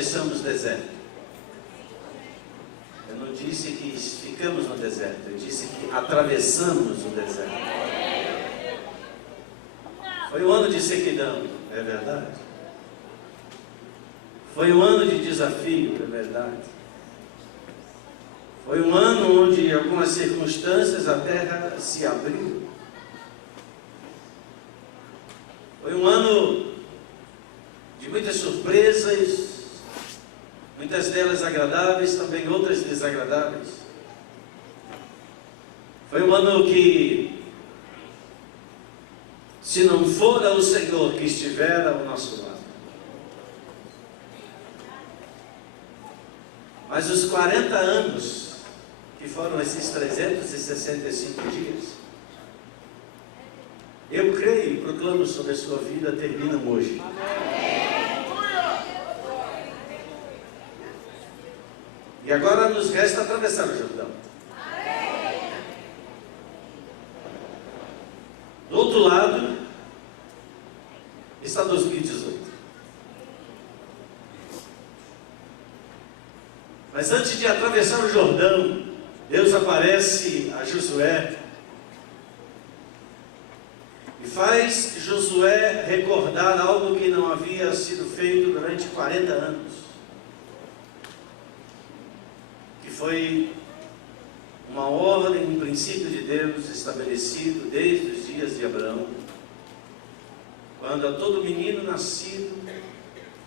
atravessamos deserto. Eu não disse que ficamos no deserto, eu disse que atravessamos o deserto. Foi um ano de sequidão, é verdade. Foi um ano de desafio, é verdade. Foi um ano onde, em algumas circunstâncias, a terra se abriu. Foi um ano de muitas surpresas, muitas delas agradáveis, também outras desagradáveis. Foi um ano que, se não for o Senhor que estiver ao nosso lado, mas os 40 anos, que foram esses 365 dias, eu creio e proclamo sobre a sua vida, terminam hoje. E agora nos resta atravessar o Jordão. Do outro lado está 2018. Mas antes de atravessar o Jordão, Deus aparece a Josué e faz Josué recordar algo que não havia sido feito durante 40 anos. Que foi uma ordem, um princípio de Deus estabelecido desde os dias de Abraão, quando a todo menino nascido,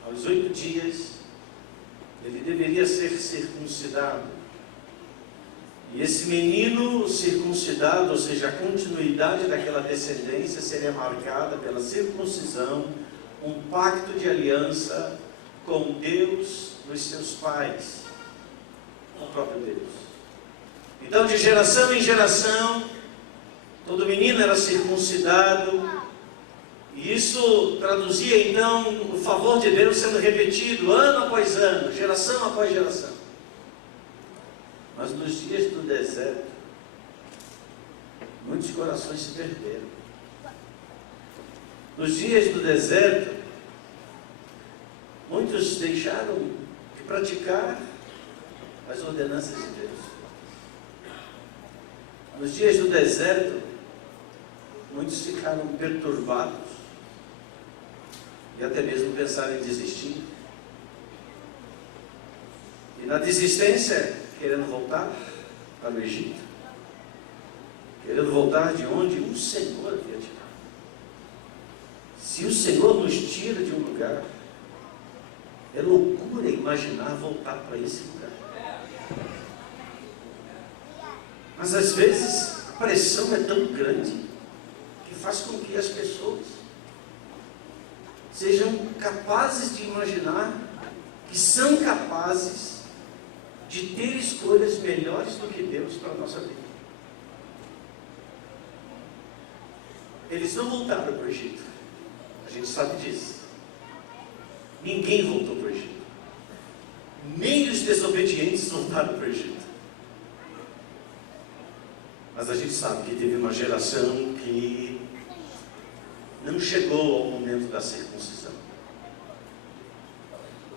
aos 8 dias, ele deveria ser circuncidado. E esse menino circuncidado, ou seja, a continuidade daquela descendência, seria marcada pela circuncisão, um pacto de aliança com Deus dos seus pais, com o próprio Deus. Então, de geração em geração, todo menino era circuncidado, e isso traduzia então o favor de Deus sendo repetido ano após ano, geração após geração. Mas nos dias do deserto, muitos corações se perderam. Nos dias do deserto, muitos deixaram de praticar as ordenanças de Deus. Nos dias do deserto, muitos ficaram perturbados e até mesmo pensaram em desistir. E na desistência, querendo voltar para o Egito, querendo voltar de onde o Senhor havia tirado. Se o Senhor nos tira de um lugar, é loucura imaginar voltar para esse lugar. Mas às vezes a pressão é tão grande que faz com que as pessoas sejam capazes de imaginar que são capazes de ter escolhas melhores do que Deus para a nossa vida. Eles não voltaram para o Egito. A gente sabe disso. Ninguém voltou para o Egito. Nem os desobedientes voltaram para o Egito. Mas a gente sabe que teve uma geração que não chegou ao momento da circuncisão.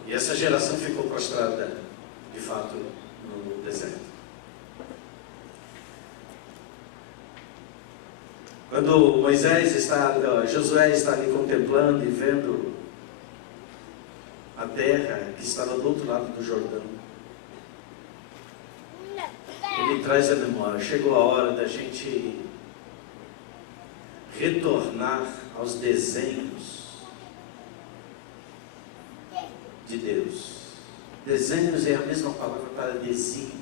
E essa geração ficou prostrada, de fato, no deserto. Quando Josué está ali contemplando e vendo a terra que estava do outro lado do Jordão, ele traz a memória, chegou a hora da gente retornar aos desenhos de Deus. Desenhos é a mesma palavra para desígnio,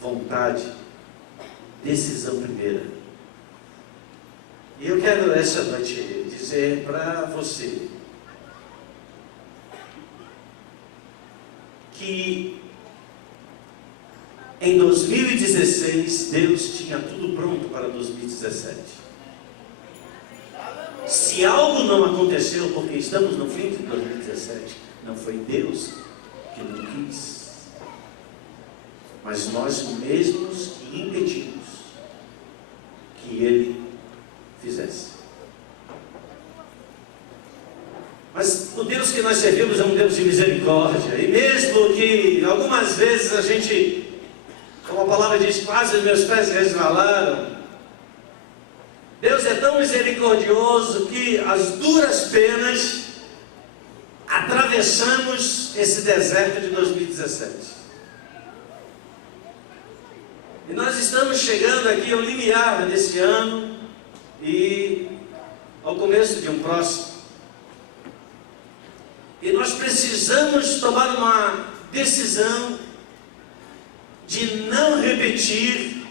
vontade, decisão primeira. E eu quero essa noite dizer para você que em 2016 Deus tinha tudo pronto para 2017. Se algo não aconteceu porque estamos no fim de 2017, não foi Deus que não quis, mas nós mesmos que impedimos que Ele fizesse. Mas o Deus que nós servimos é um Deus de misericórdia. misericórdia. E mesmo que algumas vezes a gente, como a palavra diz, quase os meus pés resvalaram, Deus é tão misericordioso que as duras penas atravessamos esse deserto de 2017. E nós estamos chegando aqui ao limiar desse ano e ao começo de um próximo. E nós precisamos tomar uma decisão de não repetir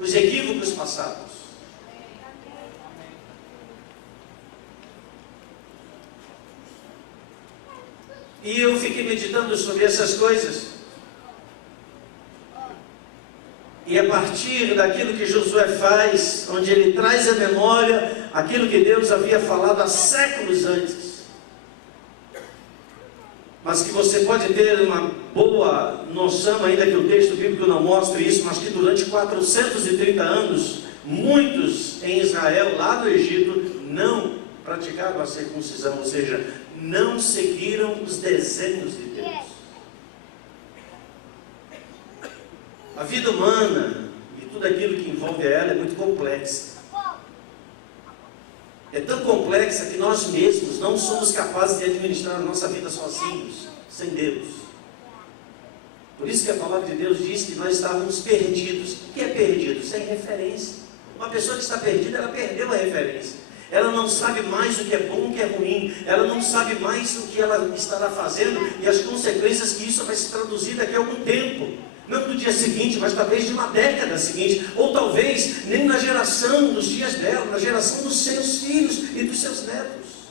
os equívocos passados. E eu fiquei meditando sobre essas coisas. E a partir daquilo que Josué faz, onde ele traz à memória aquilo que Deus havia falado há séculos antes, mas que você pode ter uma boa noção, ainda que o texto bíblico não mostre isso, mas que durante 430 anos, muitos em Israel, lá do Egito, não praticaram a circuncisão, ou seja, não seguiram os desenhos de Deus. A vida humana e tudo aquilo que envolve ela é muito complexa. É tão complexa que nós mesmos não somos capazes de administrar a nossa vida sozinhos, sem Deus. Por isso que a palavra de Deus diz que nós estávamos perdidos. O que é perdido? Sem referência. Uma pessoa que está perdida, ela perdeu a referência. Ela não sabe mais o que é bom e o que é ruim. Ela não sabe mais o que ela estará fazendo e as consequências que isso vai se traduzir daqui a algum tempo. Não no dia seguinte, mas talvez de uma década seguinte. Ou talvez nem na geração dos dias dela, na geração dos seus filhos e dos seus netos.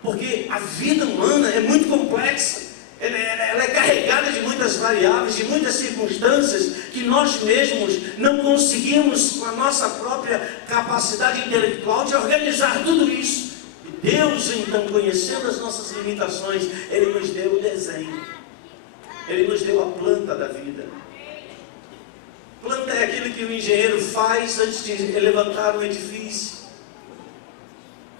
Porque a vida humana é muito complexa. Ela é carregada de muitas variáveis, de muitas circunstâncias que nós mesmos não conseguimos, com a nossa própria capacidade intelectual, de organizar tudo isso. E Deus, então, conhecendo as nossas limitações, Ele nos deu o desenho. Ele nos deu a planta da vida. Planta é aquilo que o engenheiro faz antes de levantar um edifício,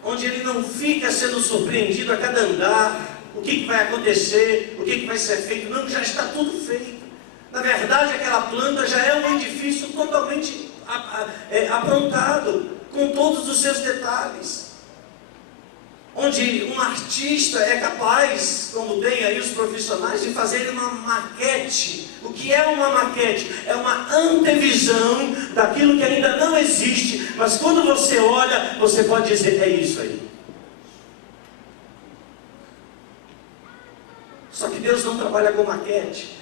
onde ele não fica sendo surpreendido a cada andar. O que vai acontecer, o que vai ser feito, não, já está tudo feito. Na verdade, aquela planta já é um edifício totalmente aprontado, com todos os seus detalhes. Onde um artista é capaz, como tem aí os profissionais, de fazer uma maquete. O que é uma maquete? É uma antevisão daquilo que ainda não existe, mas quando você olha, você pode dizer, é isso aí. Só que Deus não trabalha com maquete.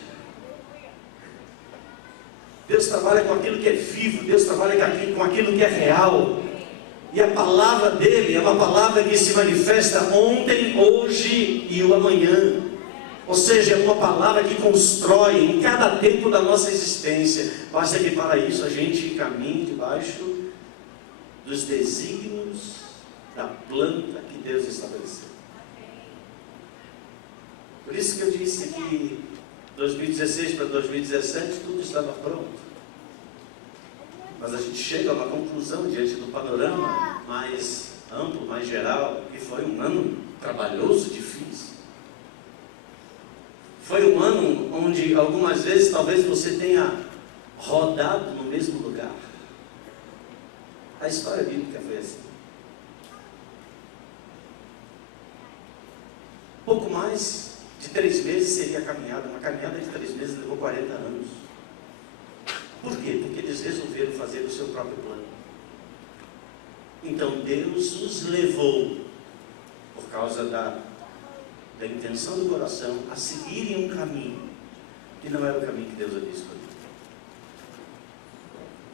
Deus trabalha com aquilo que é vivo. Deus trabalha com aquilo que é real. E a palavra dele é uma palavra que se manifesta ontem, hoje e o amanhã. Ou seja, é uma palavra que constrói em cada tempo da nossa existência. Basta que para isso a gente caminhe debaixo dos desígnios da planta que Deus estabeleceu. Por isso que eu disse que 2016 para 2017 tudo estava pronto. Mas a gente chega a uma conclusão diante do panorama mais amplo, mais geral, que foi um ano trabalhoso, difícil. Foi um ano onde algumas vezes talvez você tenha rodado no mesmo lugar. A história bíblica foi assim. Pouco mais de 3 meses seria a caminhada. Uma caminhada de 3 meses levou 40 anos. Por quê? Porque eles resolveram fazer o seu próprio plano. Então Deus os levou, por causa da intenção do coração, a seguirem um caminho que não era o caminho que Deus havia escolhido.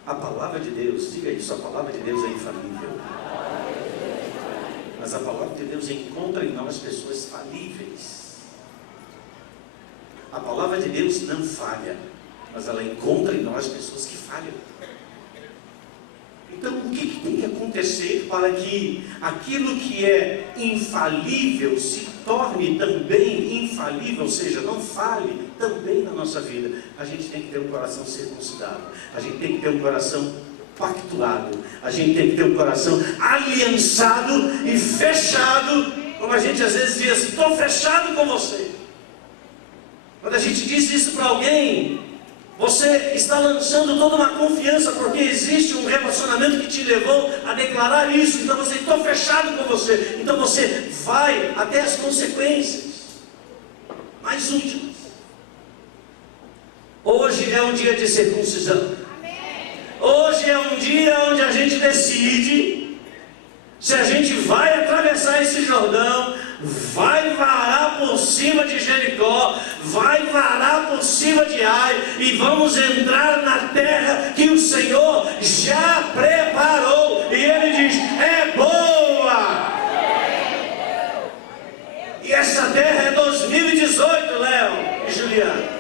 A palavra de Deus, diga isso, a palavra de Deus é infalível. Mas a palavra de Deus encontra em nós pessoas falíveis. A palavra de Deus não falha, mas ela encontra em nós pessoas que falham. Então, o que tem que acontecer para que aquilo que é infalível se torne também infalível, ou seja, não falhe também na nossa vida? A gente tem que ter um coração circuncidado, a gente tem que ter um coração pactuado, a gente tem que ter um coração aliançado e fechado, como a gente às vezes diz assim, estou fechado com você. Quando a gente diz isso para alguém, você está lançando toda uma confiança, porque existe um relacionamento que te levou a declarar isso. Então você está fechado com você. Então você vai até as consequências mais últimas. Hoje é um dia de circuncisão. Hoje é um dia onde a gente decide se a gente vai atravessar esse Jordão, vai varar por cima de Jericó, vai varar por cima de Ai, e vamos entrar na terra que o Senhor já preparou. E Ele diz: é boa. E essa terra é 2018, Léo e Juliana.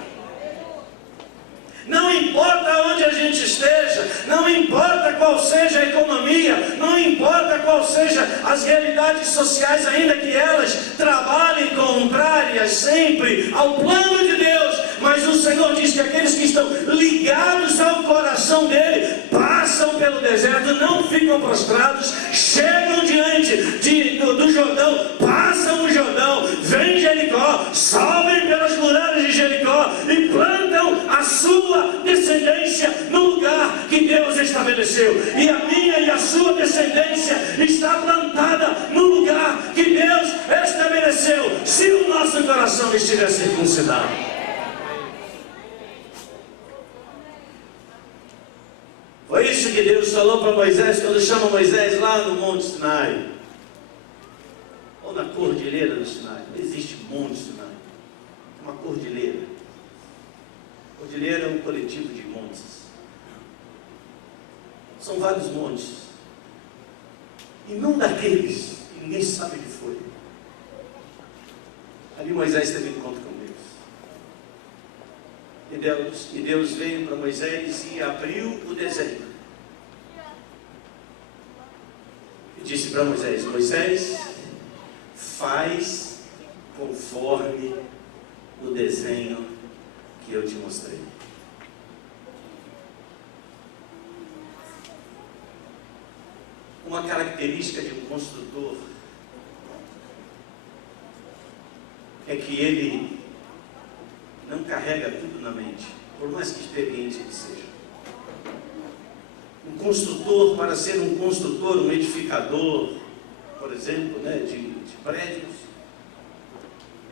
Não importa onde a gente esteja, não importa qual seja a economia, não importa qual seja as realidades sociais, ainda que elas trabalhem contrárias sempre ao plano de Deus, mas o Senhor diz que aqueles que estão ligados ao coração dele passam pelo deserto, não ficam prostrados, chegam diante do Jordão, passam o Jordão, vem Jericó, sobem pelas muralhas de Jericó e plantam a sua descendência no lugar que Deus estabeleceu. E a minha e a sua descendência está plantada no lugar que Deus estabeleceu, se o nosso coração estiver circuncidado. Foi isso que Deus falou para Moisés quando chama Moisés lá no Monte Sinai, ou na cordilheira do Sinai. Não existe Monte Sinai, é uma cordilheira. Cordilheira é um coletivo de montes. São vários montes. E não daqueles que ninguém sabe que foi. Ali Moisés teve encontro com Deus. E Deus veio para Moisés e abriu o desenho. E disse para Moisés: Moisés, faz conforme o desenho que eu te mostrei. Uma característica de um construtor é que ele não carrega tudo na mente, por mais que experiente ele seja. Um construtor, para ser um construtor, um edificador, por exemplo, de prédios,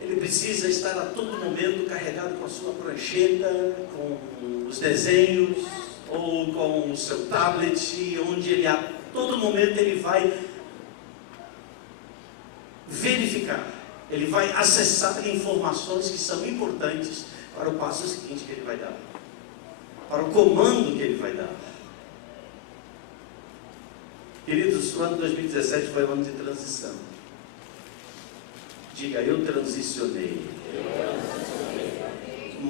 ele precisa estar a todo momento carregado com a sua prancheta, com os desenhos, ou com o seu tablet, onde ele a todo momento ele vai verificar, ele vai acessar informações que são importantes para o passo seguinte que ele vai dar, para o comando que ele vai dar. Queridos, o ano 2017 foi um ano de transição. Diga: eu transicionei.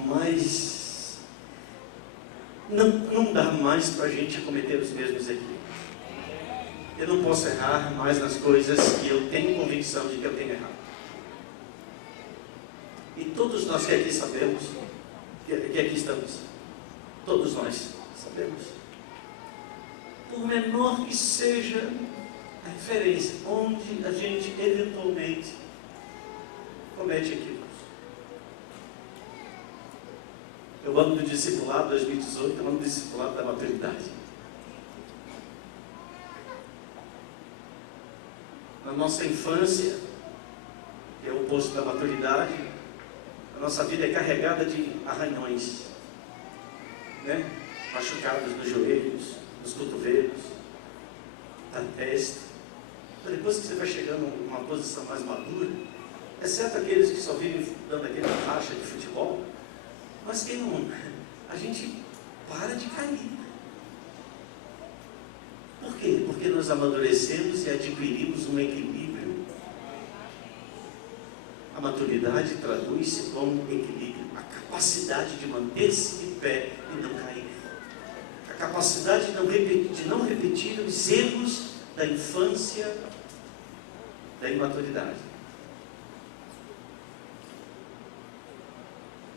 Mas não dá mais para a gente cometer os mesmos equívocos. Eu não posso errar mais nas coisas que eu tenho convicção de que eu tenho errado. E todos nós que aqui sabemos, que aqui estamos, todos nós sabemos, por menor que seja a referência, onde a gente eventualmente comete equívocos. Eu amo do discipulado 2018, eu amo do discipulado da maturidade. Na nossa infância, que é o oposto da maturidade, a nossa vida é carregada de arranhões, machucados nos joelhos, nos cotovelos, na testa. Mas depois que você vai chegando a uma posição mais madura, exceto aqueles que só vivem dando aquela racha de futebol, mas quem não, a gente para de cair. Por quê? Porque nós amadurecemos e adquirimos um equilíbrio. A maturidade traduz-se como equilíbrio, a capacidade de manter-se de pé e não cair, a capacidade de não repetir os erros da infância, da imaturidade.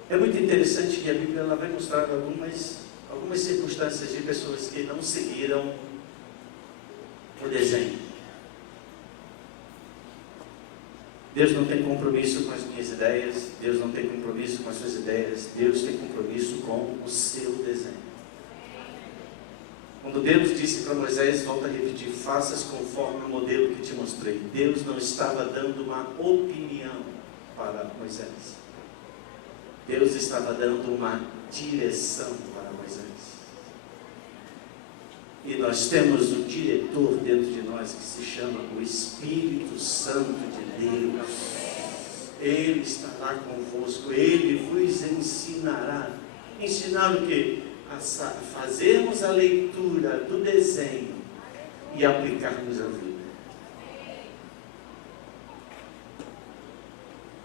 É muito interessante que a Bíblia ela vai mostrar algumas circunstâncias de pessoas que não seguiram o desenho. Deus não tem compromisso com as minhas ideias, Deus não tem compromisso com as suas ideias, Deus tem compromisso com o seu desenho. Quando Deus disse para Moisés, volta a repetir, faças conforme o modelo que te mostrei, Deus não estava dando uma opinião para Moisés. Deus estava dando uma direção para Moisés. E nós temos um diretor dentro de nós que se chama o Espírito Santo de Deus. Ele estará convosco, Ele vos ensinará. Ensinar o quê? A fazermos a leitura do desenho e aplicarmos a vida.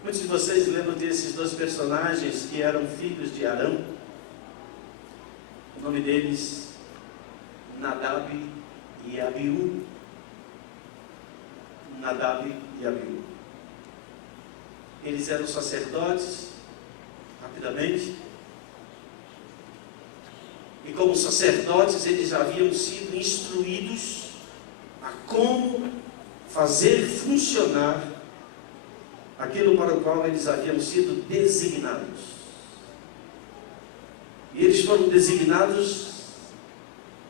Muitos de vocês lembram desses dois personagens que eram filhos de Arão? O nome deles, Nadab e Abiú. Nadab e Abiú. Eles eram sacerdotes, rapidamente. E como sacerdotes, eles haviam sido instruídos a como fazer funcionar aquilo para o qual eles haviam sido designados. E eles foram designados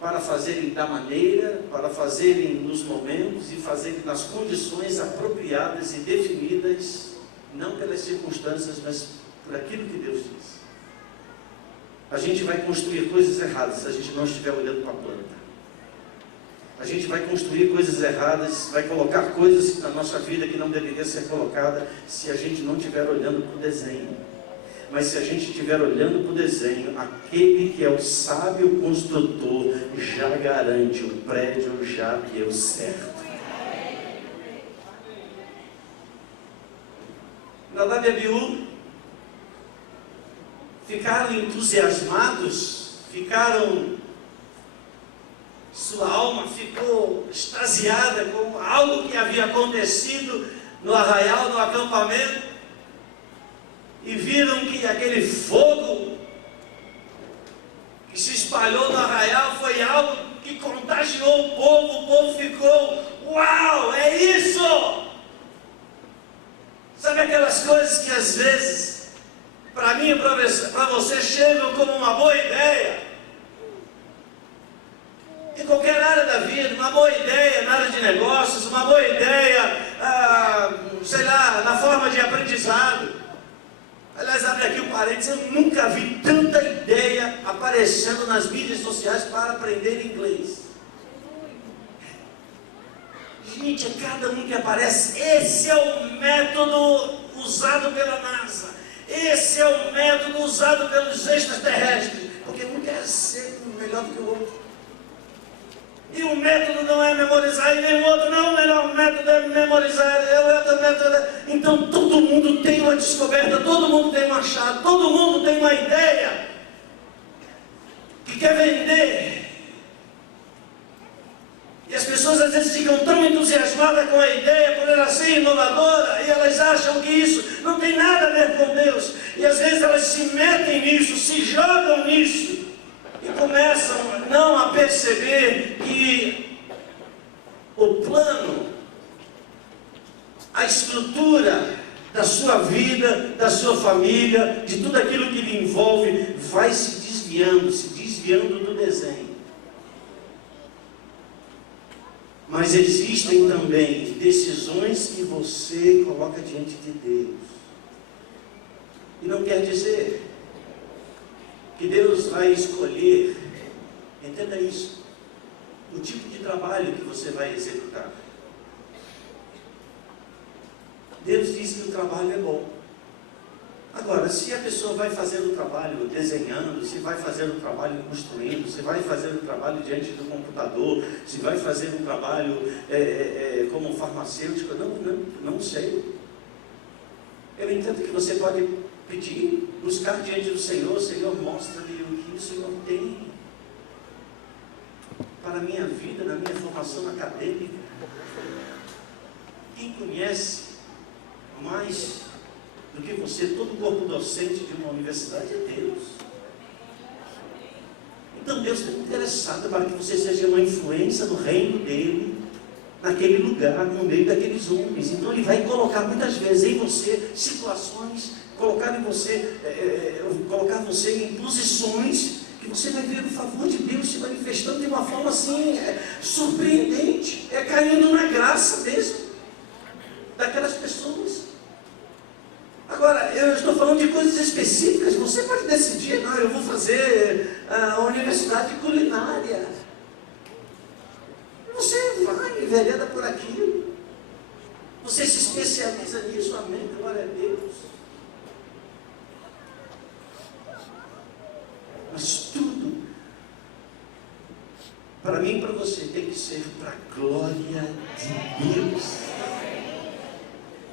para fazerem da maneira, para fazerem nos momentos e fazerem nas condições apropriadas e definidas, não pelas circunstâncias, mas por aquilo que Deus diz. A gente vai construir coisas erradas se a gente não estiver olhando para a planta. A gente vai construir coisas erradas, vai colocar coisas na nossa vida que não deveria ser colocada se a gente não estiver olhando para o desenho. Mas se a gente estiver olhando para o desenho, aquele que é o sábio construtor já garante, o prédio já deu certo. Nadab e Abiú ficaram entusiasmados, sua alma ficou extasiada com algo que havia acontecido no arraial, no acampamento, e viram que aquele fogo que se espalhou no arraial foi algo que contagiou o povo ficou, uau, é isso! Sabe aquelas coisas que às vezes, para mim e para você, chegam como uma boa ideia? Em qualquer área da vida, uma boa ideia na área de negócios, uma boa ideia, sei lá, na forma de aprendizado. Aliás, abre aqui um parênteses, eu nunca vi tanta ideia aparecendo nas mídias sociais para aprender inglês. Gente, é cada um que aparece. Esse é o método usado pela NASA. Esse é o método usado pelos extraterrestres. Porque um quer ser melhor do que o outro. E o método não é memorizar, e nem o outro não, o melhor método é memorizar, o outro método é... Então todo mundo tem uma descoberta, todo mundo tem um achado, todo mundo tem uma ideia que quer vender. E as pessoas às vezes ficam tão entusiasmadas com a ideia, por ela ser inovadora, e elas acham que isso não tem nada a ver com Deus. E às vezes elas se metem nisso, se jogam nisso. E começam não a perceber que o plano, a estrutura da sua vida, da sua família, de tudo aquilo que lhe envolve, vai se desviando do desenho. Mas existem também decisões que você coloca diante de Deus. E não quer dizer que Deus vai escolher, entenda isso, o tipo de trabalho que você vai executar. Deus diz que o trabalho é bom. Agora, se a pessoa vai fazer o trabalho desenhando, se vai fazer o trabalho construindo, se vai fazer o trabalho diante do computador, se vai fazer um trabalho como farmacêutico, não sei. Eu entendo que você pode pedir, buscar diante do Senhor, Senhor, mostra-me o que o Senhor tem para a minha vida, na minha formação acadêmica. Quem conhece mais do que você, todo o corpo docente de uma universidade é Deus. Então Deus está interessado para que você seja uma influência do reino dele naquele lugar, no meio daqueles homens. Então Ele vai colocar muitas vezes em você situações, colocar você em posições que você vai ver o favor de Deus se manifestando de uma forma assim, surpreendente, caindo na graça mesmo daquelas pessoas. Agora, eu estou falando de coisas específicas. Você pode decidir: não, eu vou fazer a universidade culinária. Você vai, envereda por aquilo. Você se especializa nisso, amém, glória a Deus. Mas tudo, para mim e para você, tem que ser para a glória de Deus.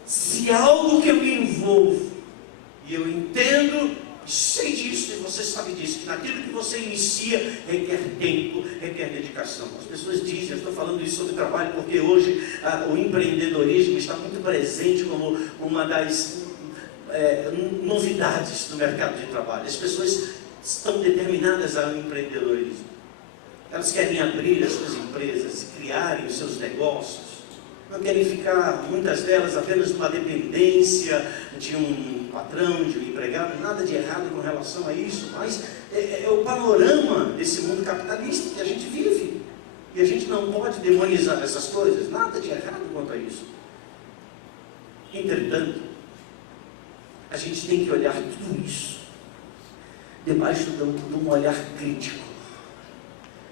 Se algo que eu me envolvo, e eu entendo, sei disso, e você sabe disso, que naquilo que você inicia requer tempo, requer dedicação. As pessoas dizem, eu estou falando isso sobre trabalho, porque hoje o empreendedorismo está muito presente como uma das novidades do mercado de trabalho. As pessoas estão determinadas ao empreendedorismo. Elas querem abrir as suas empresas, criarem os seus negócios. Não querem ficar, muitas delas, apenas numa dependência de um patrão, de um empregado. Nada de errado com relação a isso, mas é o panorama desse mundo capitalista que a gente vive. E a gente não pode demonizar essas coisas. Nada de errado quanto a isso. Entretanto, a gente tem que olhar tudo isso debaixo de um olhar crítico.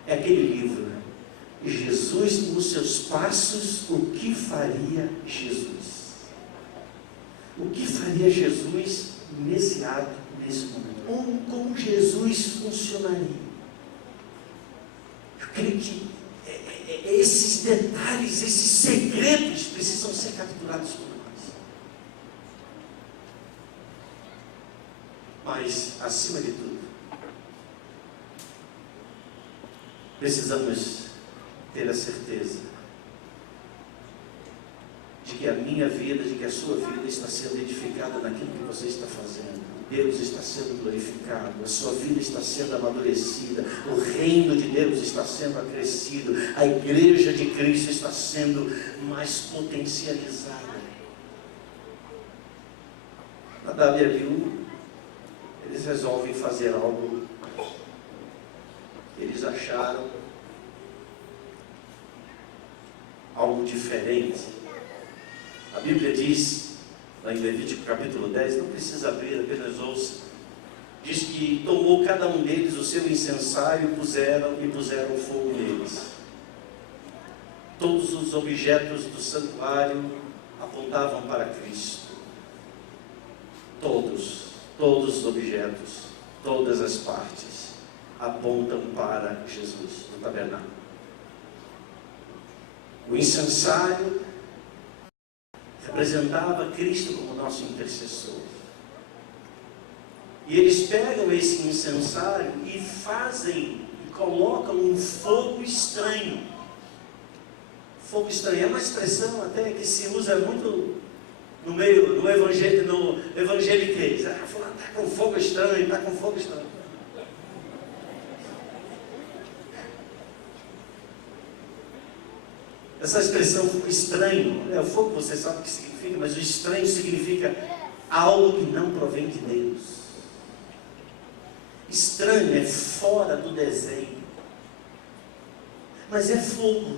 É aquele livro, né? Jesus nos seus passos, o que faria Jesus? O que faria Jesus nesse ato, nesse momento? Como Jesus funcionaria? Eu creio que esses detalhes, esses segredos precisam ser capturados por nós. Mas, acima de tudo, precisamos ter a certeza de que a minha vida, de que a sua vida está sendo edificada naquilo que você está fazendo. Deus está sendo glorificado, a sua vida está sendo amadurecida, o reino de Deus está sendo acrescido, a igreja de Cristo está sendo mais potencializada. Nadab e Abiú, eles resolvem fazer algo. Eles acharam algo diferente. A Bíblia diz, lá em Levítico capítulo 10, não precisa abrir, apenas ouça. Diz que tomou cada um deles o seu incensário e puseram fogo neles. Todos os objetos do santuário apontavam para Cristo. Todos os objetos, todas as partes apontam para Jesus no tabernáculo. O incensário representava Cristo como nosso intercessor. E eles pegam esse incensário e colocam um fogo estranho. Fogo estranho é uma expressão até que se usa muito no evangeliquez. Fulano está com fogo estranho, está com fogo estranho. Essa expressão estranho, o fogo você sabe o que significa, mas o estranho significa algo que não provém de Deus. Estranho é fora do desenho, mas é fogo.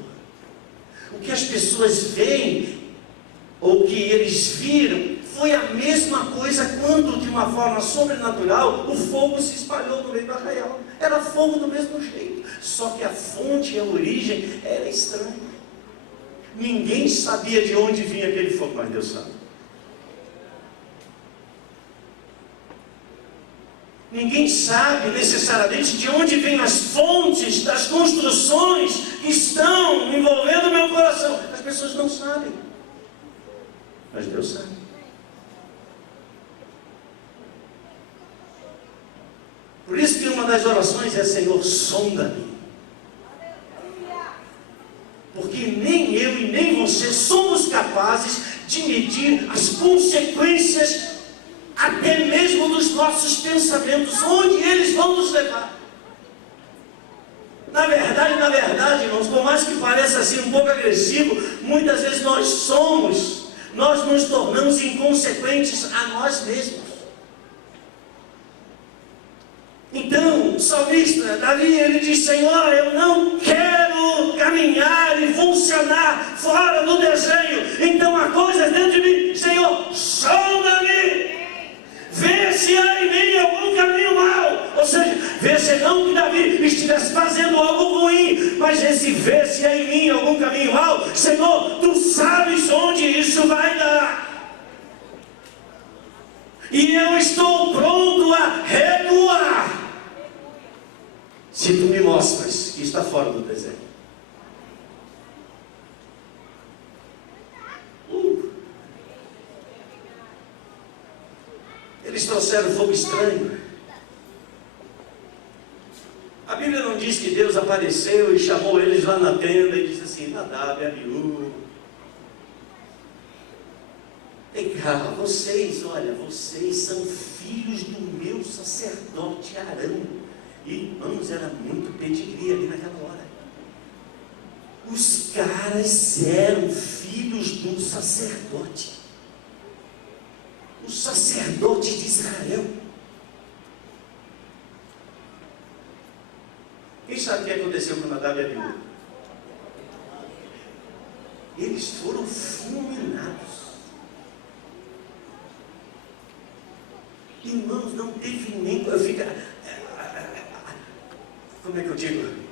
O que as pessoas veem, ou que eles viram, foi a mesma coisa quando, de uma forma sobrenatural, o fogo se espalhou no meio do arraial. Era fogo do mesmo jeito, só que a fonte e a origem era estranha. Ninguém sabia de onde vinha aquele fogo, mas Deus sabe. Ninguém sabe necessariamente de onde vêm as fontes das construções que estão envolvendo o meu coração. As pessoas não sabem, mas Deus sabe. Por isso que uma das orações é: Senhor, sonda-me. Porque nem eu e nem você somos capazes de medir as consequências, até mesmo dos nossos pensamentos, onde eles vão nos levar. Na verdade, irmãos, por mais que pareça assim um pouco agressivo, muitas vezes nós nos tornamos inconsequentes a nós mesmos. Então, o salmista Davi, ele diz: Senhor, eu não quero caminhar e funcionar fora do desenho. Então há coisas dentro de mim, Senhor, sonda-me, vê se há em mim algum caminho mau. Ou seja, vê se não que Davi estivesse fazendo algo ruim, mas esse vê se há em mim algum caminho mau, Senhor, tu sabes onde isso vai dar. E eu estou pronto a recuar se tu me mostras que está fora do desenho. Eles trouxeram fogo estranho. A Bíblia não diz que Deus apareceu e chamou eles lá na tenda e disse assim: Nadab, Abiú, vem cá, vocês são filhos do meu sacerdote Arão. Irmãos, era muito pedigree ali naquela hora. Os caras eram filhos do sacerdote. O sacerdote de Israel. Quem sabe o que aconteceu com Nadab e Abiú? Eles foram fulminados. Irmãos, não teve nem... Como é que eu digo?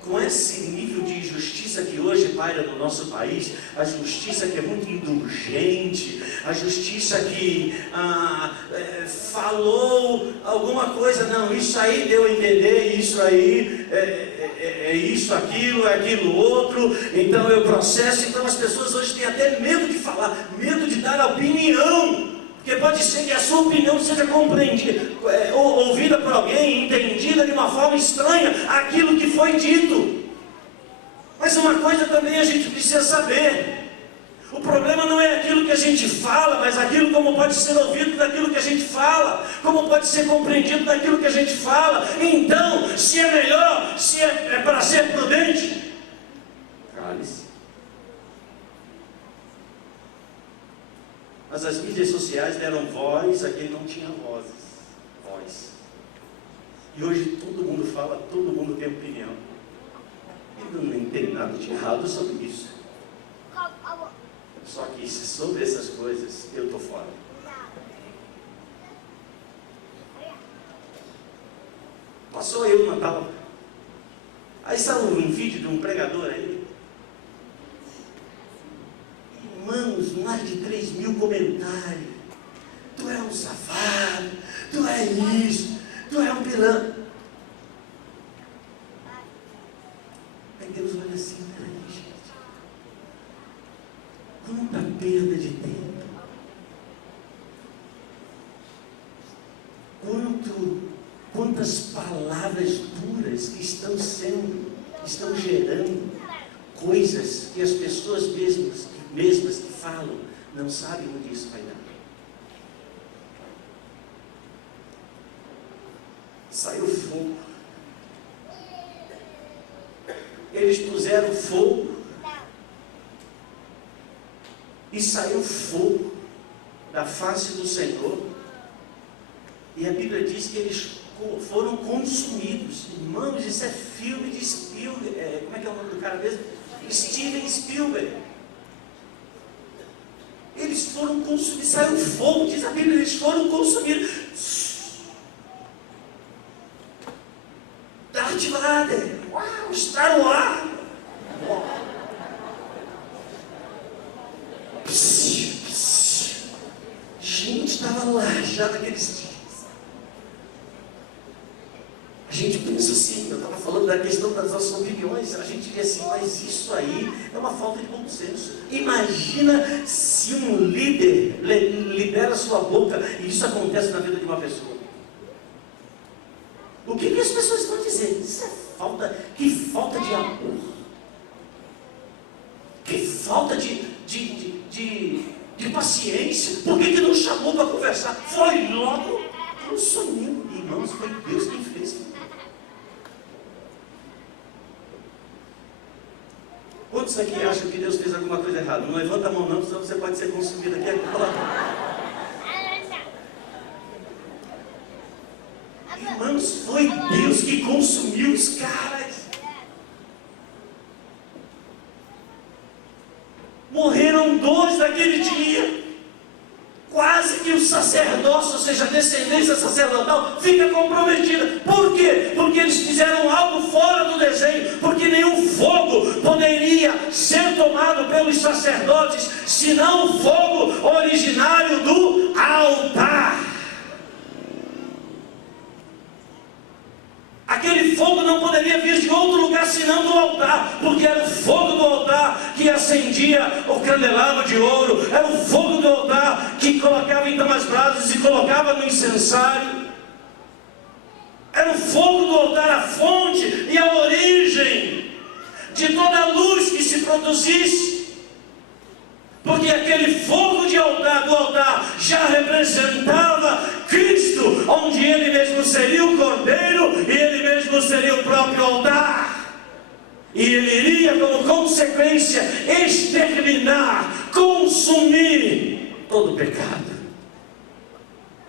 Com esse nível de injustiça que hoje paira no nosso país, a justiça que é muito indulgente, a justiça que falou alguma coisa, não, isso aí deu a entender, isso aí é isso, aquilo, é aquilo outro, então eu processo. Então as pessoas hoje têm até medo de falar, medo de dar opinião. Porque pode ser que a sua opinião seja compreendida, ouvida por alguém, entendida de uma forma estranha, aquilo que foi dito. Mas uma coisa também a gente precisa saber: o problema não é aquilo que a gente fala, mas aquilo como pode ser ouvido daquilo que a gente fala, como pode ser compreendido daquilo que a gente fala. Então, se é melhor, se é para ser prudente, cale-se. Mas as mídias sociais deram voz a quem não tinha voz. E hoje todo mundo fala, todo mundo tem opinião. E não tem nada de errado sobre isso. Só que sobre essas coisas, eu estou fora. Passou aí o Natal. Aí saiu um vídeo de um pregador aí. Irmãos, mais de 3.000 comentários. Tu é um safado, tu é isso, tu é um pilantra. Aí Deus olha assim: peraí, gente, quanta perda de tempo, quantas palavras duras que estão gerando coisas que as pessoas mesmas que falam não sabem onde isso vai dar. Saiu fogo. Eles puseram fogo e saiu fogo da face do Senhor. E a Bíblia diz que eles foram consumidos. Irmãos, isso é filme de Spielberg. Como é que é o nome do cara mesmo? Steven Spielberg. Eles foram consumidos, saiu fogo, diz a Bíblia, eles foram consumidos. Darth Vader, uau, Star Wars. Gente, estava lá já naqueles dias. A gente pensa assim, eu estava falando da questão das nossas opiniões, a gente vê assim, mas isso aí é uma falta de bom senso. Imagina se um líder libera sua boca e isso acontece na vida de uma pessoa. O que as pessoas estão dizendo? Isso é que falta de amor, que falta de paciência. Por que não chamou para conversar? Foi logo, consumiu. Irmãos, foi Deus quem fez. Quantos aqui acham que Deus fez alguma coisa errada? Não levanta a mão não, senão você pode ser consumido aqui agora. Irmãos, foi Deus que consumiu os caras. Morreram 2 naquele dia. Quase que o sacerdócio, ou seja, a descendência sacerdotal, fica comprometida. Por quê? Porque eles fizeram algo fora do desenho. Porque nenhum fogo poderia ser tomado pelos sacerdotes, senão o fogo originário do altar. Aquele fogo não poderia vir de outro lugar senão do altar, porque era o fogo do altar que acendia o candelabro de ouro, era o fogo do altar que colocava então as brasas e colocava no incensário, era o fogo do altar, a fonte e a origem de toda a luz que se produzisse. Porque aquele fogo de altar, do altar, já representava Cristo, onde Ele mesmo seria o Cordeiro, e Ele mesmo seria o próprio altar. E Ele iria, como consequência, exterminar, consumir todo o pecado.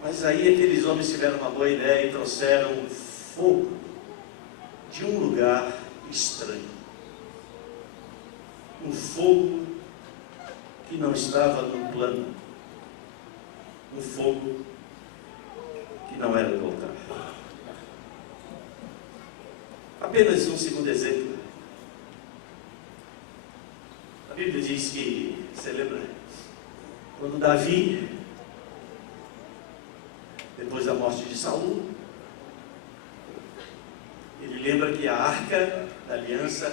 Mas aí aqueles homens tiveram uma boa ideia e trouxeram fogo de um lugar estranho. Um fogo que não estava no plano, um fogo que não era do altar. Apenas um segundo exemplo. A Bíblia diz que, você lembra, quando Davi, depois da morte de Saul, ele lembra que a arca da aliança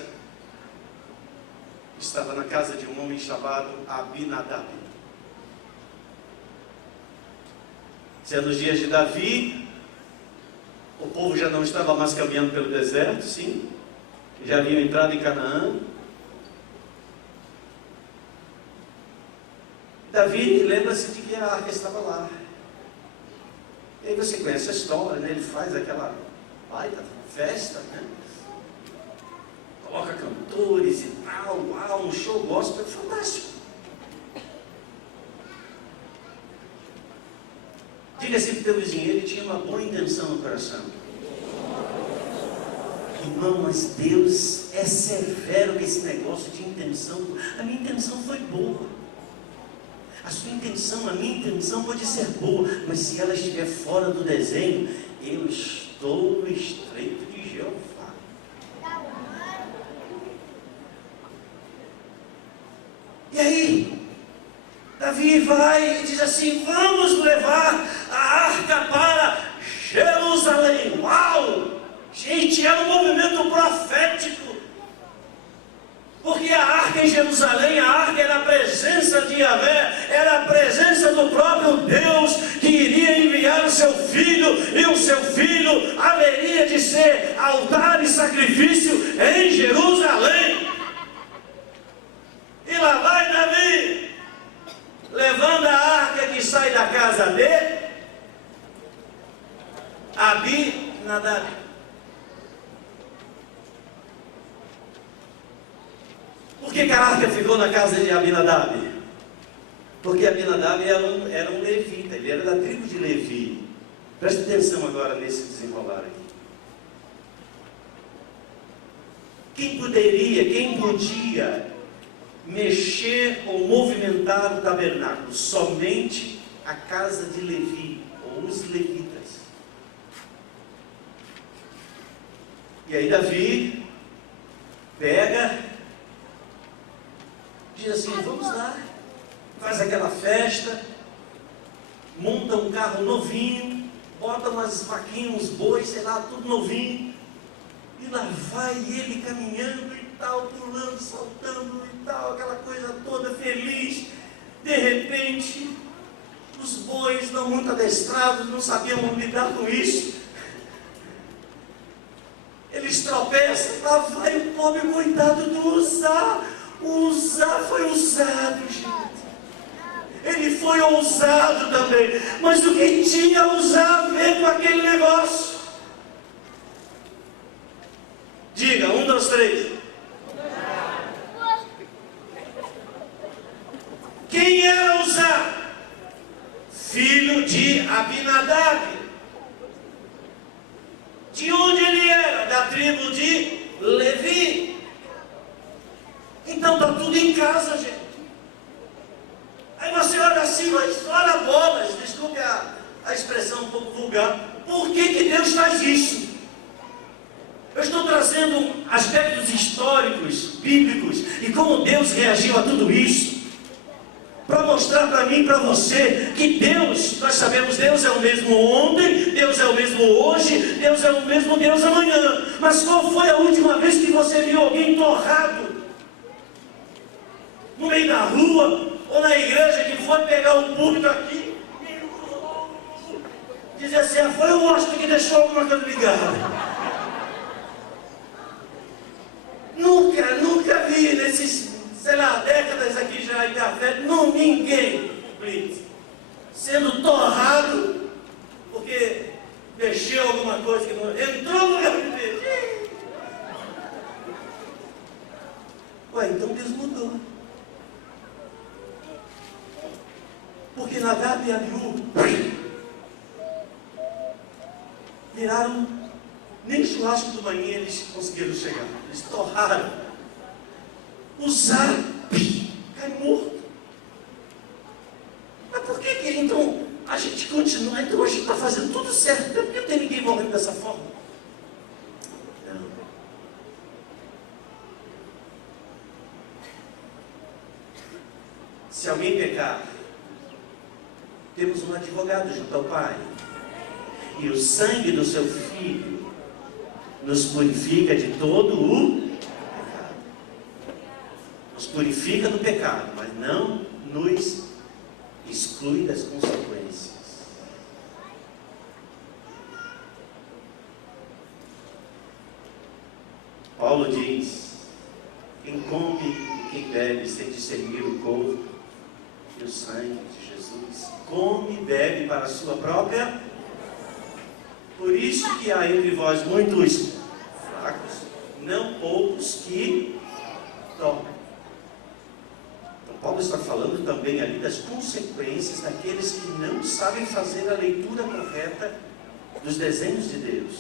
estava na casa de um homem chamado Abinadab. Se nos dias de Davi, o povo já não estava mais caminhando pelo deserto, sim, já haviam entrado em Canaã. Davi lembra-se de que a arca estava lá. E aí você conhece a história, né? Ele faz aquela baita festa, né? Coloca cantores e tal, uau, um show gospel fantástico. Diga assim para o teu vizinho, ele tinha uma boa intenção no coração. Irmão, mas Deus é severo com esse negócio de intenção. A minha intenção foi boa. A sua intenção, a minha intenção pode ser boa, mas se ela estiver fora do desenho, eu estou no estreito de Jeová. E aí, Davi vai e diz assim: vamos levar a arca para Jerusalém. Uau! Gente, era um movimento profético. Porque a arca em Jerusalém, a arca era a presença de Yahvé, era a presença do próprio Deus que iria enviar o seu filho, e o seu filho haveria de ser altar e sacrifício em Jerusalém. E lá vai Davi, levando a arca que sai da casa de Abinadab. Por que a arca ficou na casa de Abinadab? Porque Abinadab era um levita, ele era da tribo de Levi. Preste atenção agora nesse desenrolar aqui. Quem podia mexer ou movimentar o tabernáculo? Somente a casa de Levi, ou os levitas. E aí Davi pega, diz assim: vamos lá, faz aquela festa, monta um carro novinho, bota umas vaquinhas, uns bois, sei lá, tudo novinho, e lá vai ele caminhando e tal, pulando, saltando e tal, aquela coisa toda feliz. De repente, os bois não muito adestrados, não sabiam lidar com isso, eles tropeçam, lá vai o pobre coitado do Uzá. O Uzá foi usado, gente. Ele foi ousado também. Mas o que tinha Uzá a ver com aquele negócio? Diga, 1, 2, 3. tribo de Levi. Então está tudo em casa, gente. Aí você olha assim, mas olha bolas, desculpe a expressão um pouco vulgar. Por que Deus faz isso? Eu estou trazendo aspectos históricos, bíblicos, e como Deus reagiu a tudo isso, para mostrar para mim e para você que Deus, nós sabemos, Deus é o mesmo ontem, Deus é o mesmo hoje, Deus é o mesmo Deus amanhã. Mas qual foi a última vez que você viu alguém torrado no meio da rua ou na igreja, que foi pegar um púlpito aqui, dizer assim: foi o hóspede que deixou alguma coisa ligada? Nunca vi nesses, sei lá, décadas aqui já em café, ninguém sendo torrado porque mexeu alguma coisa que não entrou no gabinete. Ué, então Deus mudou. Porque Nadab e Abiú viraram, nem churrasco do manhã eles conseguiram chegar, eles torraram. Uzá cai morto. Mas por que então a gente continua? Então a gente está fazendo tudo certo, por que não tem ninguém morrendo dessa forma? Não. Se alguém pecar, temos um advogado junto ao Pai, e o sangue do seu Filho nos purifica de todo o pecado. Nos purifica do pecado, mas não nos exclui das consequências. Paulo diz: quem come e quem bebe sem discernir o corpo e o sangue de Jesus, come e bebe para a sua própria. Por isso que há entre vós muitos fracos, não poucos que tomam. Então Paulo está falando também ali das consequências daqueles que não sabem fazer a leitura correta dos desenhos de Deus,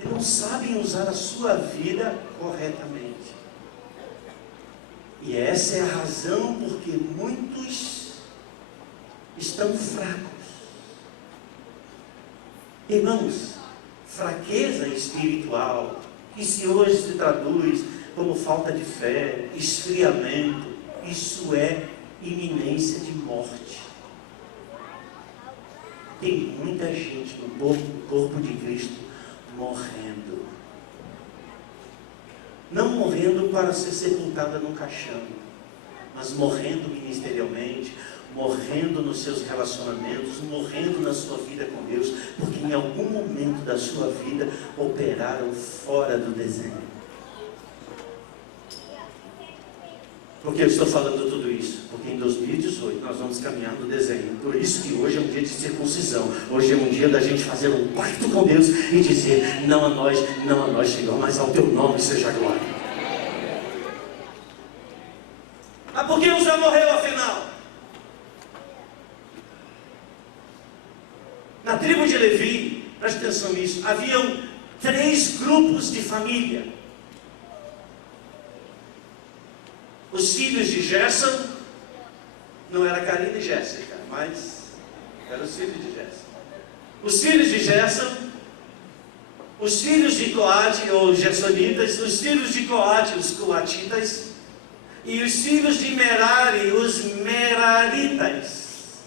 que não sabem usar a sua vida corretamente. E essa é a razão porque muitos estão fracos. Irmãos, fraqueza espiritual, que se hoje se traduz como falta de fé, esfriamento, isso é iminência de morte. Tem muita gente no corpo de Cristo morrendo. Não morrendo para ser sepultada no caixão, mas morrendo ministerialmente, morrendo nos seus relacionamentos, morrendo na sua vida com Deus, porque em algum momento da sua vida operaram fora do desenho. Por que eu estou falando tudo isso? Porque em 2018 nós vamos caminhar no desenho. Por isso que hoje é um dia de circuncisão. Hoje é um dia da gente fazer um pacto com Deus e dizer: não a nós, Senhor, mas ao teu nome seja a glória. Mas por que Uzá morreu afinal? Na tribo de Levi, preste atenção nisso, haviam 3 grupos de família. Os filhos de Gerson, não era Karina e Jéssica, mas eram os filhos de Gerson. Os filhos de Gerson, os filhos de Coate, ou Gersonitas, os filhos de Coate, os Coatitas, e os filhos de Merari, os Meraritas.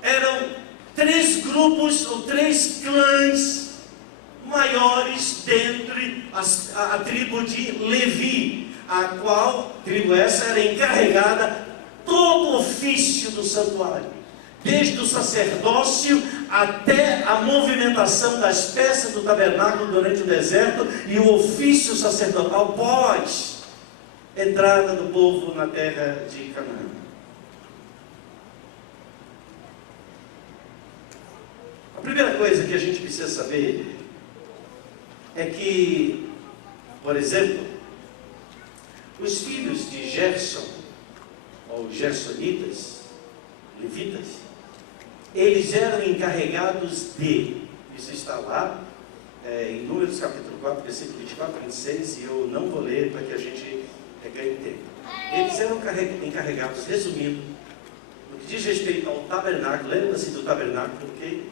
Eram 3 grupos ou 3 clãs maiores dentre a tribo de Levi, a qual tribo essa era encarregada todo o ofício do santuário, desde o sacerdócio até a movimentação das peças do tabernáculo durante o deserto e o ofício sacerdotal pós entrada do povo na terra de Canaã. A primeira coisa que a gente precisa saber é que, por exemplo, os filhos de Gerson, ou Gersonitas, levitas, eles eram encarregados de, isso está lá em Números capítulo 4, versículo 24 e 26, e eu não vou ler para que a gente ganhe tempo. Eles eram encarregados, resumindo, no que diz respeito ao tabernáculo, lembra-se do tabernáculo, porque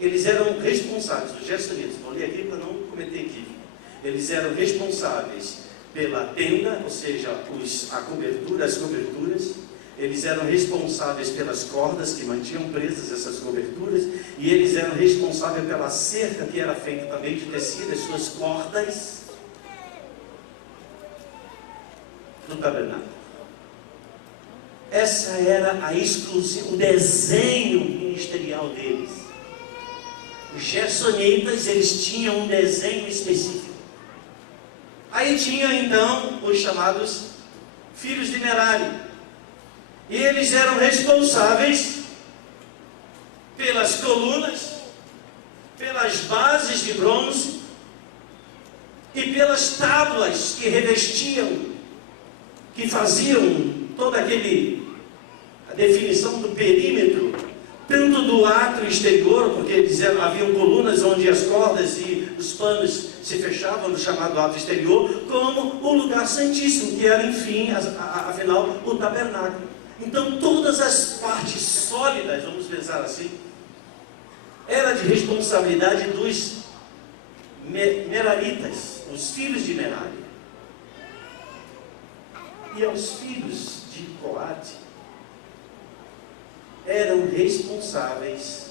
eles eram responsáveis, os gersonitas, vou ler aqui para não cometer equívoco, eles eram responsáveis pela tenda, ou seja, a cobertura, as coberturas. Eles eram responsáveis pelas cordas que mantinham presas essas coberturas, e eles eram responsáveis pela cerca que era feita também de tecido, as suas cordas do tabernáculo. Essa era o desenho ministerial deles. Os gersonitas, eles tinham um desenho específico. Aí tinha então os chamados filhos de Merari. E eles eram responsáveis pelas colunas, pelas bases de bronze e pelas tábuas que revestiam, que faziam toda a definição do perímetro, tanto do átrio exterior, porque haviam colunas onde as cordas e os panos se fechavam no chamado átrio exterior, como o lugar santíssimo, que era, enfim, afinal, o tabernáculo. Então, todas as partes sólidas, vamos pensar assim, era de responsabilidade dos meraritas, os filhos de Merari. E aos filhos de Coate eram responsáveis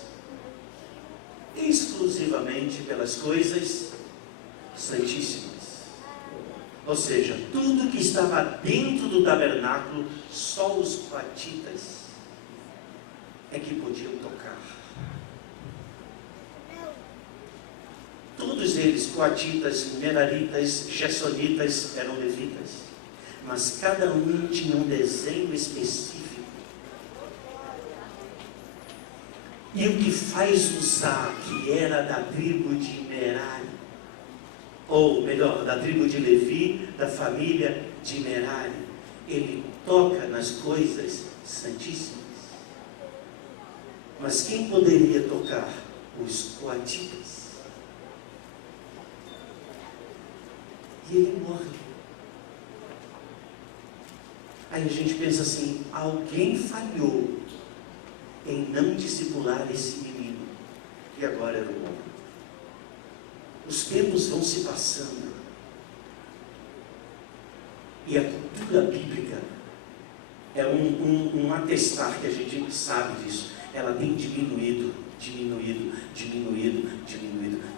exclusivamente pelas coisas santíssimas. Ou seja, tudo que estava dentro do tabernáculo, só os coatitas é que podiam tocar. Todos eles, coatitas, meraritas, gersonitas, eram levitas, mas cada um tinha um desenho específico. E o que faz Uzá, que era da tribo de Merari, ou melhor, da tribo de Levi, da família de Merari, ele toca nas coisas santíssimas. Mas quem poderia tocar? Os coatitas. E ele morre. Aí a gente pensa assim, alguém falhou em não discipular esse menino, que agora era o homem. Os tempos vão se passando, e a cultura bíblica é um atestar que a gente sabe disso. Ela tem diminuído.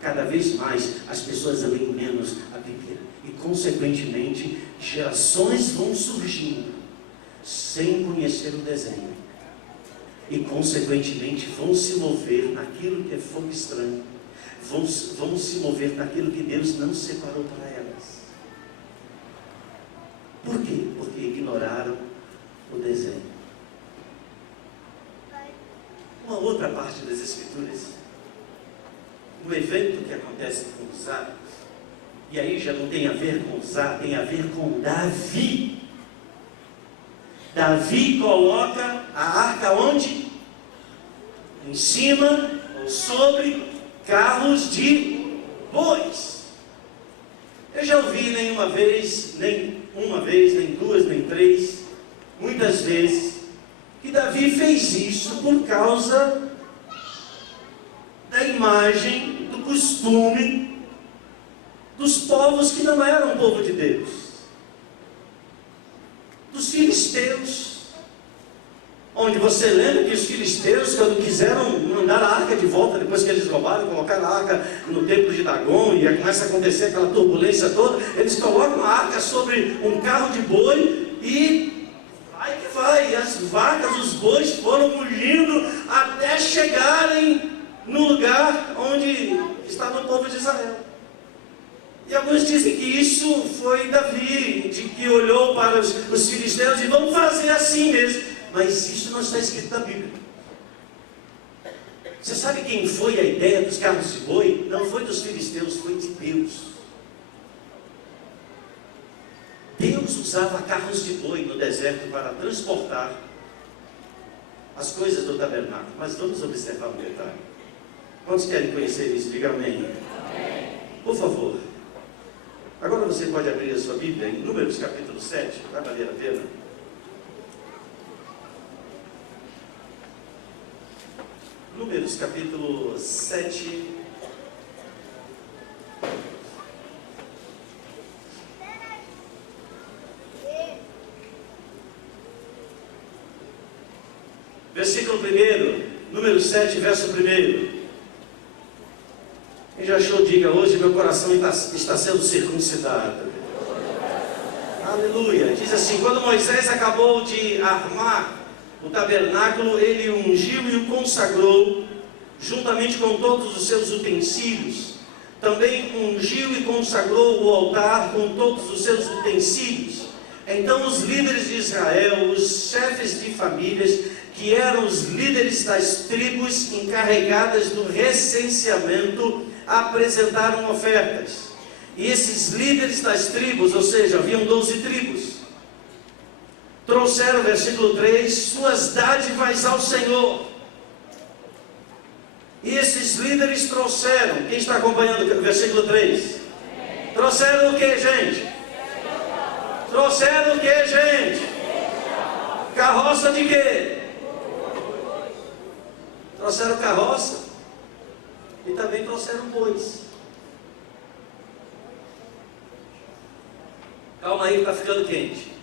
Cada vez mais as pessoas leem menos a Bíblia, e consequentemente gerações vão surgindo sem conhecer o desenho, e consequentemente vão se mover naquilo que é fogo estranho, vão se mover naquilo que Deus não separou para elas. Por quê? Porque ignoraram o desenho. Uma outra parte das Escrituras, um evento que acontece com Uzá, e aí já não tem a ver com Uzá, tem a ver com Davi. Davi coloca a arca onde? Em cima ou sobre carros de bois. Eu já ouvi nem uma vez, nem duas, nem três, muitas vezes, que Davi fez isso por causa da imagem, do costume dos povos que não eram povo de Deus, dos filisteus, onde você lembra que os filisteus, quando quiseram mandar a arca de volta, depois que eles roubaram, colocaram a arca no templo de Dagon, e começa a acontecer aquela turbulência toda, eles colocam a arca sobre um carro de boi, e vai que vai, e as vacas, os bois foram mugindo até chegarem no lugar onde estava o povo de Israel. E alguns dizem que isso foi Davi, de que olhou para os filisteus e vamos fazer assim mesmo. Mas isso não está escrito na Bíblia. Você sabe quem foi a ideia dos carros de boi? Não foi dos filisteus, foi de Deus. Deus usava carros de boi no deserto para transportar as coisas do tabernáculo. Mas vamos observar um detalhe. Quantos querem conhecer isso? Diga amém. Por favor. Agora você pode abrir a sua Bíblia em Números capítulo 7, vai valer a pena. Números capítulo 7. Versículo 1, número 7, verso 1. Quem já achou, diga: hoje meu coração está sendo circuncidado. Aleluia. Diz assim: quando Moisés acabou de armar o tabernáculo, ele o ungiu e o consagrou, juntamente com todos os seus utensílios. Também ungiu e consagrou o altar com todos os seus utensílios. Então os líderes de Israel, os chefes de famílias, que eram os líderes das tribos encarregadas do recenseamento, apresentaram ofertas. E esses líderes das tribos, ou seja, haviam 12 tribos, trouxeram, versículo 3, suas dádivas ao Senhor. E esses líderes trouxeram, quem está acompanhando o versículo 3? Trouxeram o que, gente? Trouxeram o que, gente? Carroça de quê? Trouxeram carroça e também trouxeram bois. Calma aí, está ficando quente.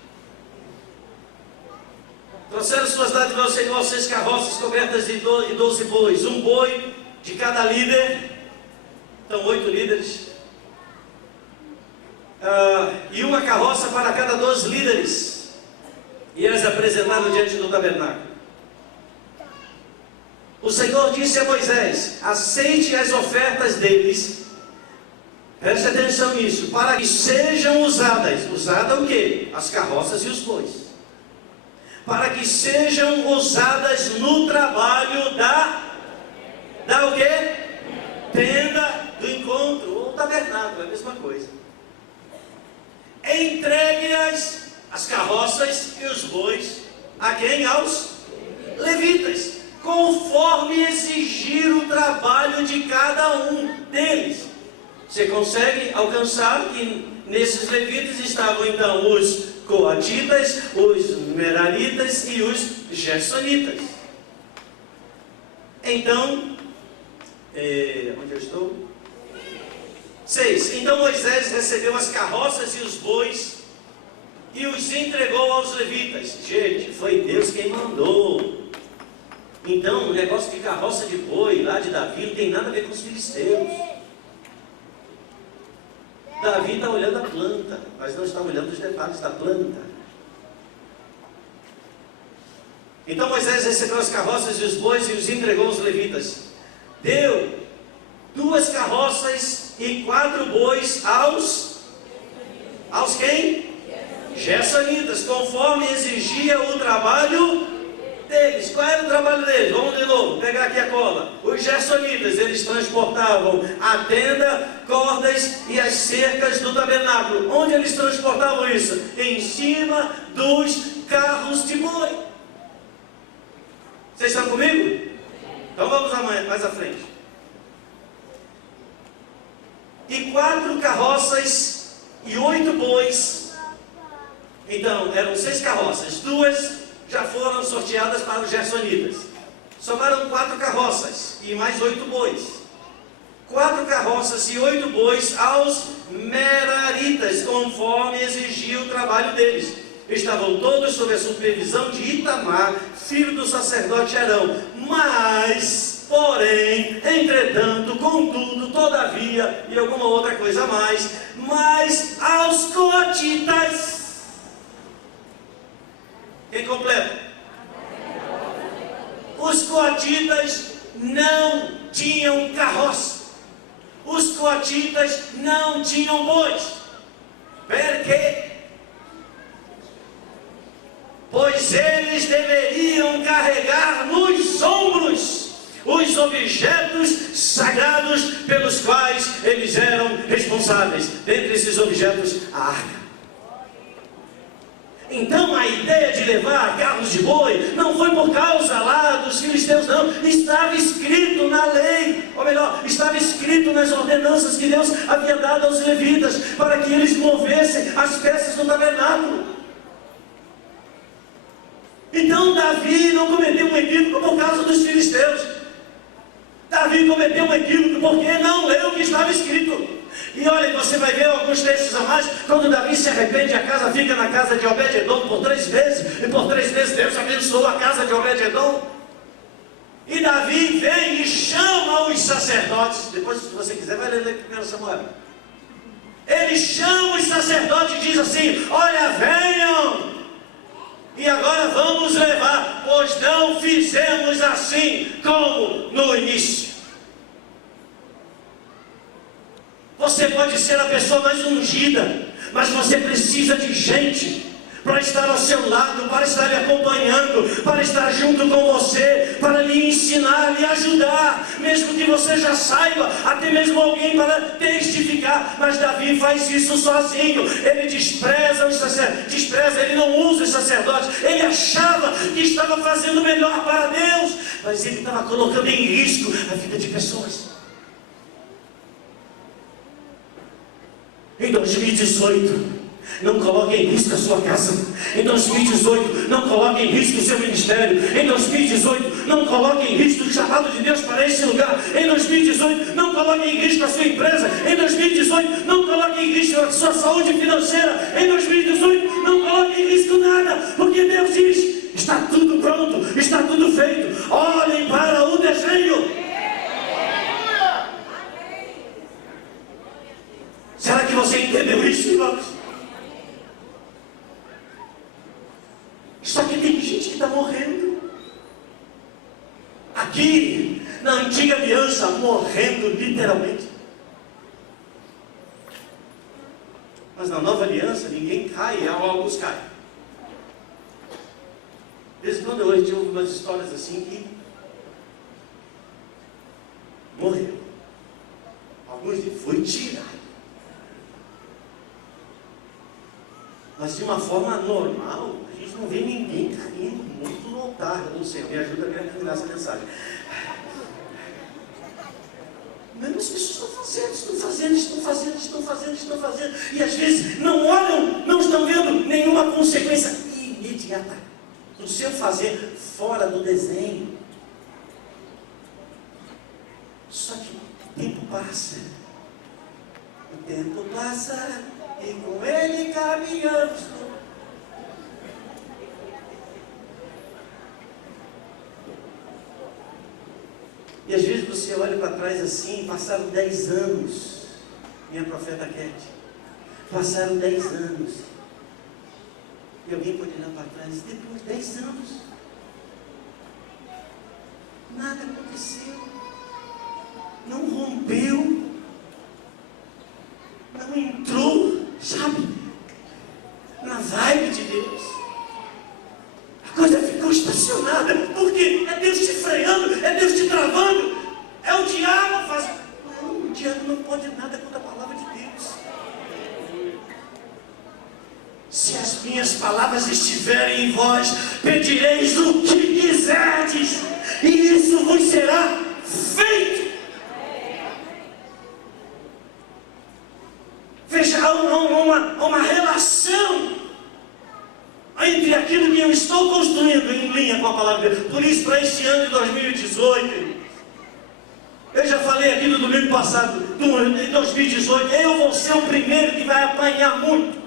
Trouxeram suas dádivas ao Senhor, 6 carroças cobertas de 12 bois, um boi de cada líder. Então 8 líderes. E uma carroça para cada 12 líderes. E eles apresentaram diante do tabernáculo. O Senhor disse a Moisés: aceite as ofertas deles, preste atenção nisso, para que sejam usadas. Usada o quê? As carroças e os bois. Para que sejam usadas no trabalho da o quê? Tenda do encontro, ou tabernáculo, é a mesma coisa. Entregue-as, as carroças e os bois, a quem? Aos levitas, conforme exigir o trabalho de cada um deles. Você consegue alcançar que nesses levitas estavam então os coatitas, os meraritas e os gersonitas. Então, onde eu estou? 6. Então Moisés recebeu as carroças e os bois e os entregou aos levitas. Gente, foi Deus quem mandou. Então, o negócio de carroça de boi lá de Davi não tem nada a ver com os filisteus. Davi está olhando a planta, mas não está olhando os detalhes da planta. Então Moisés recebeu as carroças e os bois e os entregou aos levitas. Deu 2 carroças e 4 bois aos quem? Gersonitas, conforme exigia o trabalho deles. Qual era o trabalho deles? Vamos de novo, pegar aqui a cola. Os gersonitas, eles transportavam a tenda, cordas e as cercas do tabernáculo. Onde eles transportavam isso? Em cima dos carros de boi. Vocês estão comigo? Então vamos mais à frente. E 4 carroças e 8 bois. Então eram 6 carroças, 2 já foram sorteadas para os gersonitas. Sobraram 4 carroças e mais 8 bois. 4 carroças e 8 bois aos meraritas, conforme exigia o trabalho deles. Estavam todos sob a supervisão de Itamar, filho do sacerdote Arão. Mas, porém, entretanto, contudo, todavia, e alguma outra coisa a mais, mas aos coatitas. Quem completa? Os coatitas não tinham carroça. Os coatitas não tinham bois. Por quê? Pois eles deveriam carregar nos ombros os objetos sagrados pelos quais eles eram responsáveis. Dentre esses objetos, a arca. Então a ideia de levar carros de boi não foi por causa lá dos filisteus, não. Estava escrito na lei, ou melhor, estava escrito nas ordenanças que Deus havia dado aos levitas, para que eles movessem as peças do tabernáculo. Então Davi não cometeu um equívoco por causa dos filisteus. Davi cometeu um equívoco porque não leu o que estava escrito. E olha, você vai ver alguns textos a mais, quando Davi se arrepende, a casa fica na casa de Obed-edom por 3 vezes, e por 3 vezes Deus abençoou a casa de Obed-edom. E Davi vem e chama os sacerdotes. Depois, se você quiser, vai ler 1 Samuel. Ele chama os sacerdotes e diz assim: olha, venham, e agora vamos levar, pois não fizemos assim como no início. Você pode ser a pessoa mais ungida, mas você precisa de gente para estar ao seu lado, para estar lhe acompanhando, para estar junto com você, para lhe ensinar, lhe ajudar, mesmo que você já saiba, até mesmo alguém para testificar. Mas Davi faz isso sozinho. Ele despreza os sacerdotes, ele não usa os sacerdotes. Ele achava que estava fazendo o melhor para Deus, mas ele estava colocando em risco a vida de pessoas. Em 2018, não coloque em risco a sua casa. Em 2018, não coloque em risco o seu ministério. Em 2018, não coloque em risco o chamado de Deus para esse lugar. Em 2018, não coloque em risco a sua empresa. Em 2018, não coloque em risco a sua saúde financeira. Em 2018, não coloque em risco nada, porque Deus diz: está tudo pronto, está tudo feito. Olhem para o desenho. Será que você entendeu isso, irmãos? Só que tem gente que está morrendo. Aqui, na antiga aliança, morrendo literalmente. Mas na nova aliança, ninguém cai, alguns caem. De vez em quando eu ouço umas histórias assim que morreu. Alguns foi tirado. Mas de uma forma normal, a gente não vê ninguém caindo muito no altar. Ou seja, me ajuda a terminar essa mensagem. Mesmo as pessoas estão fazendo. E às vezes não olham, não estão vendo nenhuma consequência imediata do seu fazer fora do desenho. Só que o tempo passa. O tempo passa. E com ele caminhamos. E às vezes você olha para trás assim, passaram 10 anos, minha profeta Cat, passaram 10 anos, e alguém pode olhar para trás, depois de 10 anos, nada aconteceu, não rompeu, não entrou, sabe, na vibe de Deus. A coisa ficou estacionada, porque é Deus te freando, é Deus te travando, é o diabo fazendo. Não, o diabo não pode nada contra a palavra de Deus. Se as minhas palavras estiverem em vós, pedireis o que quiserdes, e isso vos será feito. Veja, há uma relação entre aquilo que eu estou construindo em linha com a palavra de Deus. Por isso, para este ano de 2018, eu já falei aqui no domingo passado, em 2018, eu vou ser o primeiro que vai apanhar muito.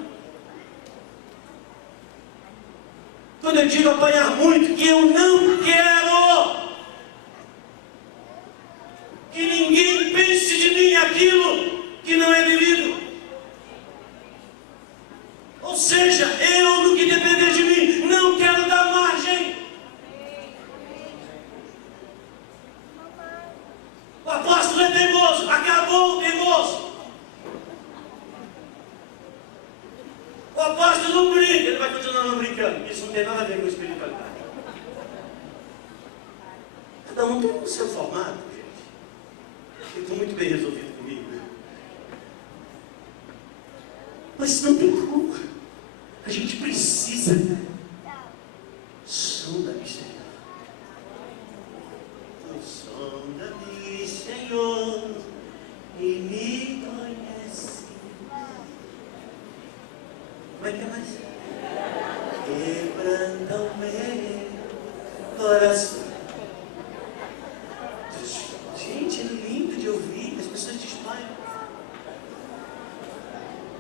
Quando eu digo apanhar muito, que eu não quero que ninguém pense de mim aquilo que não é devido. Ou seja, eu, no que depender de mim, não quero dar margem. O apóstolo é teimoso, acabou o teimoso. O apóstolo não brinca, ele vai continuar não brincando. Isso não tem nada a ver com espiritualidade. Cada um tem o seu formato, gente. Eu estou muito bem resolvido comigo. Mas não tem como. A gente precisa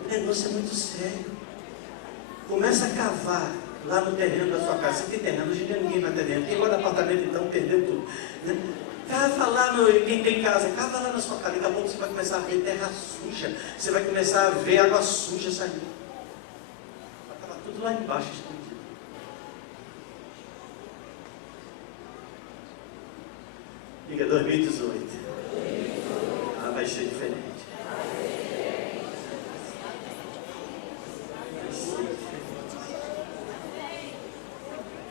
O negócio é muito sério. Começa a cavar lá no terreno da sua casa. Você tem terreno, hoje em dia ninguém vai terreno. Quem gosta de apartamento então perdeu tudo, né? Cava lá, quem tem casa, cava lá na sua casa. Daqui a pouco você vai começar a ver terra suja. Você vai começar a ver água suja saindo. Estava tudo lá embaixo escondido. Diga 2018. Ah, vai ser diferente. Vai ser diferente.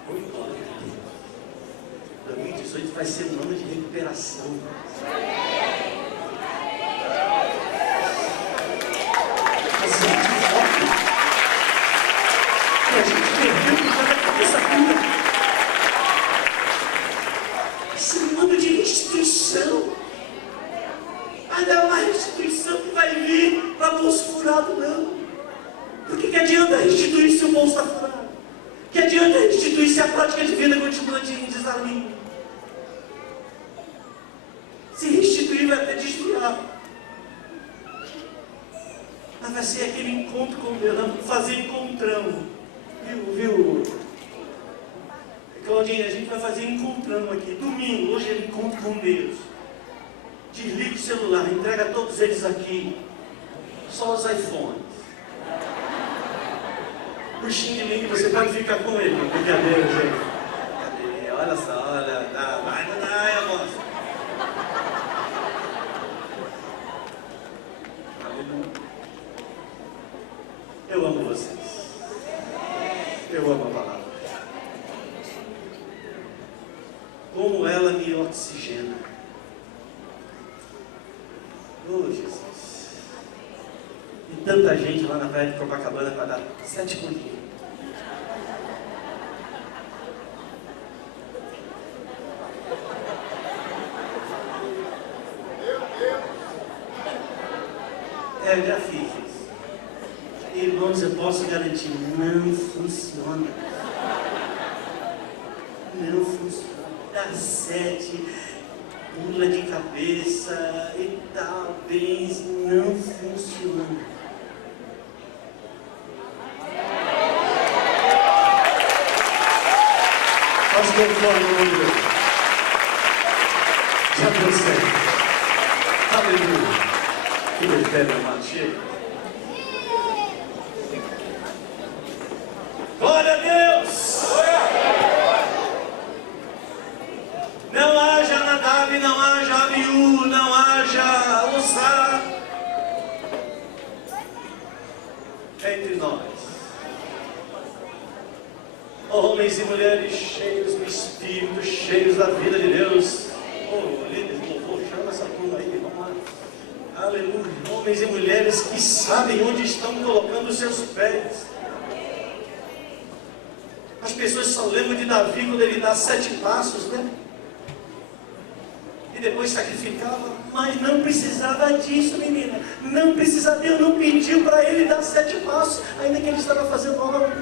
Oi, glória. 2018 vai ser um ano de recuperação. A gente volta. E a gente perdeu por causa da cabeça dura. Esse mundo de restituição. Ah, não é uma restituição que vai vir para bolso furado, não. Por que adianta restituir se o bolso está furado? Que adianta restituir se a prática de vida continua de desalinho? Se restituir vai até desviar. Mas vai ser aquele encontro com Deus, nós vamos fazer encontrão. Viu? Claudinha, a gente vai fazer encontrão aqui. Domingo, hoje é encontro com Deus. Desliga o celular, entrega todos eles aqui. Só os iPhones. O Xing-Ling, você pode ficar com ele. Brincadeira, gente. Cadê? Olha só, olha. Vai mudar, amor. Eu amo vocês. Eu amo a palavra. Como ela me oxigena. Oh, Jesus. E tanta gente lá na praia de Copacabana para dar 7 bolinhos. Eu já fiz isso. Irmãos, eu posso garantir, não funciona. Não funciona. Dá 7, pula de cabeça e tal, bens, não funciona. Pastor Paulo, já deu certo. Aleluia. Que besteira, amado, chega. Glória a Deus! Não haja Nadab, não haja Abiú, não haja Ussá entre nós. Homens e mulheres cheios do Espírito, cheios da vida de Deus. Oh, líder de louvor, chama essa turma aí, vamos lá. Aleluia. Homens e mulheres que sabem onde estão colocando os seus pés. As pessoas só lembram de Davi quando ele dá 7 passos, né? E depois sacrificava, mas não precisava disso, menina. Não precisava, Deus não pediu para ele dar 7 passos, ainda que ele estava fazendo obra.